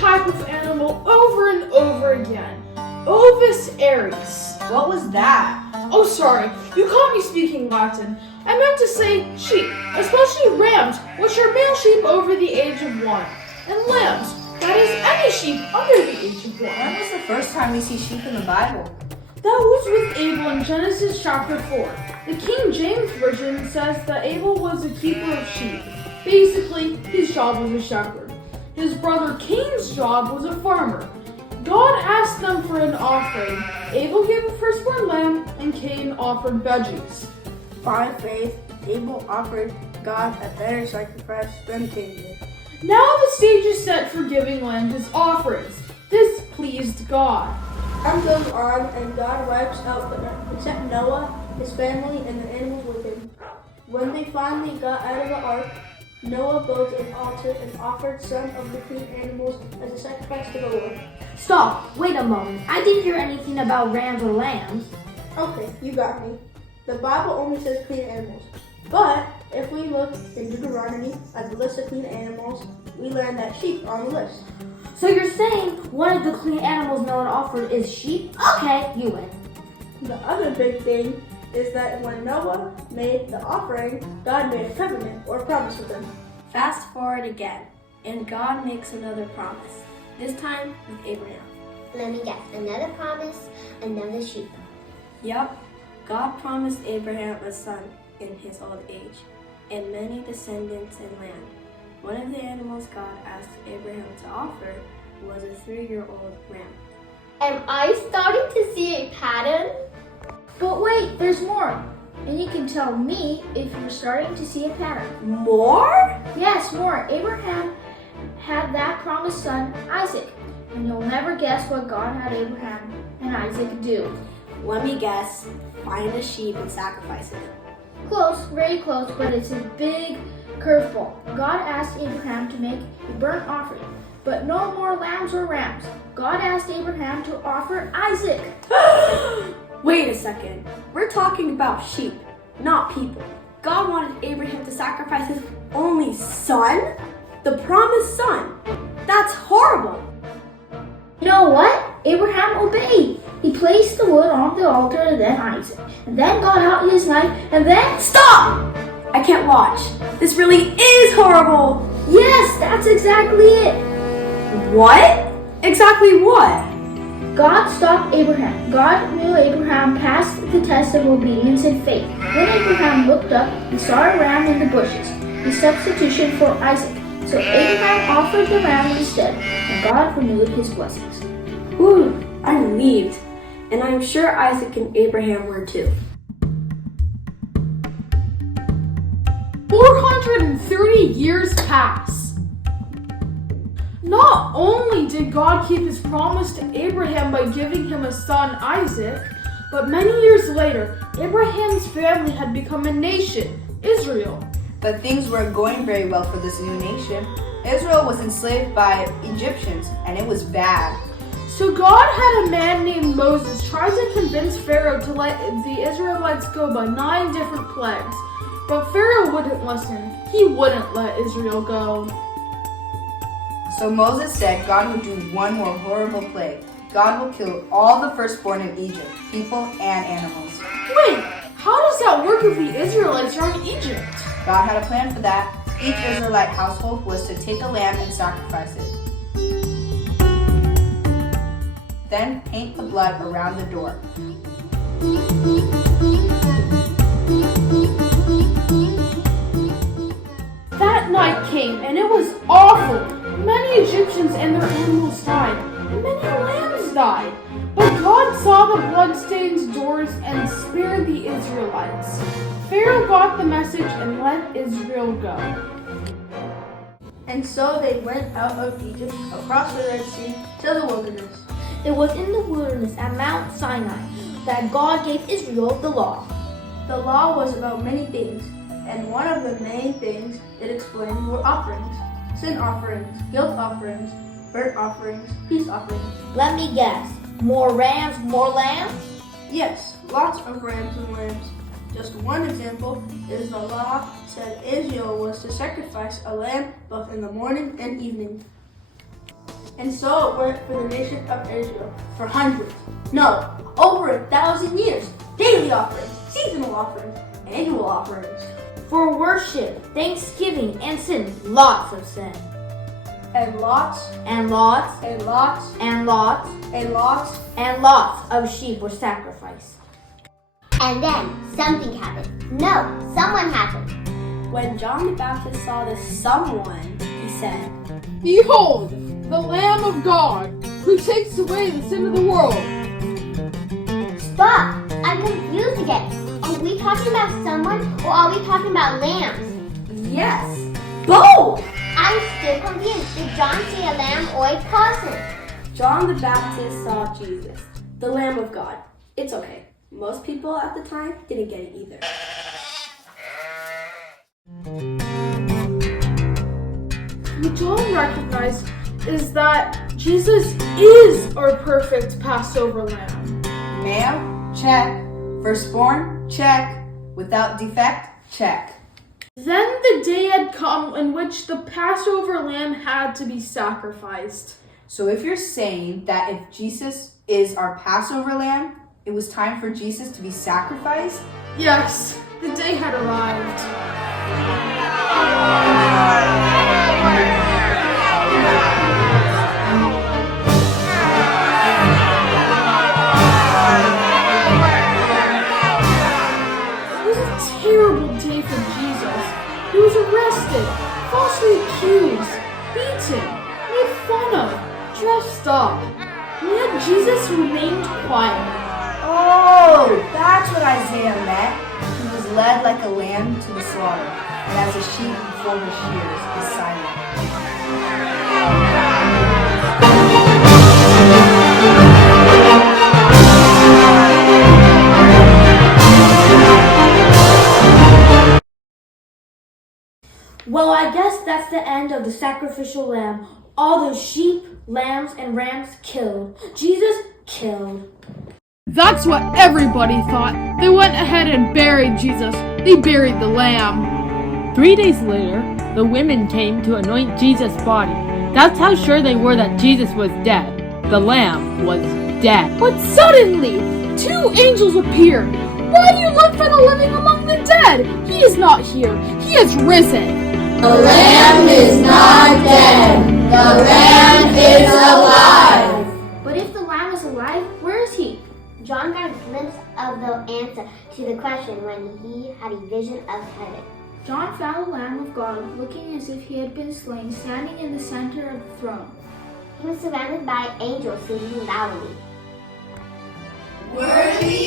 type of animal over and over again. Ovis aries. What was that? Oh, sorry, you caught me speaking Latin. I meant to say sheep, especially rams, which are male sheep over the age of 1, and lambs, that is any sheep under the age of 1. When was the first time we see sheep in the Bible? That was with Abel in Genesis chapter 4. The King James Version says that Abel was a keeper of sheep. Basically, his job was a shepherd. His brother Cain's job was a farmer. God asked them for an offering. Abel gave a firstborn lamb, and Cain offered veggies. By faith, Abel offered God a better sacrifice than Cain did. Now the stage is set for giving lambs as offerings. This pleased God. Time goes on, and God wipes out the earth, except Noah, his family, and the animals with him. When they finally got out of the ark, Noah built an altar and offered some of the clean animals as a sacrifice to the Lord. Stop! Wait a moment. I didn't hear anything about rams or lambs. Okay, you got me. The Bible only says clean animals. But if we look in Deuteronomy at the list of clean animals, we learn that sheep are on the list. So you're saying one of the clean animals Noah offered is sheep? Okay, you win. The other big thing is that when Noah made the offering, God made a covenant or promise with him. Fast forward again, and God makes another promise, this time with Abraham. Let me guess, another promise, another sheep. Yup, God promised Abraham a son in his old age, and many descendants and land. One of the animals God asked Abraham to offer was a 3-year-old ram. Am I starting to see a pattern? But wait, there's more. And you can tell me if you're starting to see a pattern. More? Yes, more. Abraham had that promised son, Isaac. And you'll never guess what God had Abraham and Isaac do. Let me guess, find a sheep and sacrifice it. Close, very close, but it's a big curveball. God asked Abraham to make a burnt offering, but no more lambs or rams. God asked Abraham to offer Isaac. Wait a second, we're talking about sheep, not people. God wanted Abraham to sacrifice his only son? The promised son? That's horrible. You know what? Abraham obeyed. He placed the wood on the altar and then Isaac. And then got out his knife and then... Stop! I can't watch. This really is horrible. Yes, that's exactly it. What? Exactly what? God stopped Abraham. God knew Abraham passed the test of obedience and faith. When Abraham looked up, he saw a ram in the bushes, a substitution for Isaac. So Abraham offered the ram instead, and God renewed his blessings. Whew, I'm relieved. And I'm sure Isaac and Abraham were too. 430 years pass. Not only did God keep his promise to Abraham by giving him a son, Isaac, but many years later, Abraham's family had become a nation, Israel. But things weren't going very well for this new nation. Israel was enslaved by Egyptians, and it was bad. So God had a man named Moses try to convince Pharaoh to let the Israelites go by 9 different plagues. But Pharaoh wouldn't listen. He wouldn't let Israel go. So Moses said God would do one more horrible plague. God will kill all the firstborn in Egypt, people and animals. Wait, how does that work if the Israelites are in Egypt? God had a plan for that. Each Israelite household was to take a lamb and sacrifice it. Then paint the blood around the door. That night came, and it was awful. Many Egyptians and their animals died, and many lambs died. But God saw the blood-stained doors and spared the Israelites. Pharaoh got the message and let Israel go. And so they went out of Egypt, across the Red Sea, to the wilderness. It was in the wilderness at Mount Sinai that God gave Israel the law. The law was about many things, and one of the main things it explained were offerings. Sin offerings, guilt offerings, burnt offerings, peace offerings. Let me guess. More rams, more lambs? Yes, lots of rams and lambs. Just one example is the law said Israel was to sacrifice a lamb both in the morning and evening. And so it went for the nation of Israel for hundreds, no, over 1,000 years. Daily offerings, seasonal offerings, annual offerings. For worship, thanksgiving, and sin, lots of sin. And lots, And lots, and lots, and lots, and lots. and lots of sheep were sacrificed. And then something happened. No, someone happened. When John the Baptist saw this someone, he said, Behold, the Lamb of God, who takes away the sin of the world. Stop! I'm confused again. Are we talking about someone or are we talking about lambs? yes, both! I'm still confused. Did John see a lamb or a person? John the Baptist saw Jesus, the Lamb of God. It's okay. Most people at the time didn't get it either. What John recognized is that Jesus is our perfect Passover lamb. Male? Check. Firstborn? Check. Without defect? Check. Then the day had come in which the Passover lamb had to be sacrificed. So if you're saying that if Jesus is our Passover lamb, it was time for Jesus to be sacrificed? Yes, the day had arrived. It was a terrible day for Jesus. He was arrested, falsely accused, beaten, made fun of, dressed up. And yet Jesus remained quiet. Oh, that's what Isaiah meant. He was led like a lamb to the slaughter, and as a sheep before her shears is silent. Well, I guess that's the end of the sacrificial lamb. All those sheep, lambs, and rams killed. Jesus killed. That's what everybody thought. They went ahead and buried Jesus. They buried the lamb. 3 days later, the women came to anoint Jesus' body. That's how sure they were that Jesus was dead. The lamb was dead. But suddenly, 2 angels appeared. Why do you look for the living among the dead? He is not here. He is risen. The Lamb is not dead. The Lamb is alive. But if the lamb is alive, where is he? John got a glimpse of the answer to the question when he had a vision of heaven. John found the Lamb of God, looking as if he had been slain, standing in the center of the throne. He was surrounded by angels singing loudly. Worthy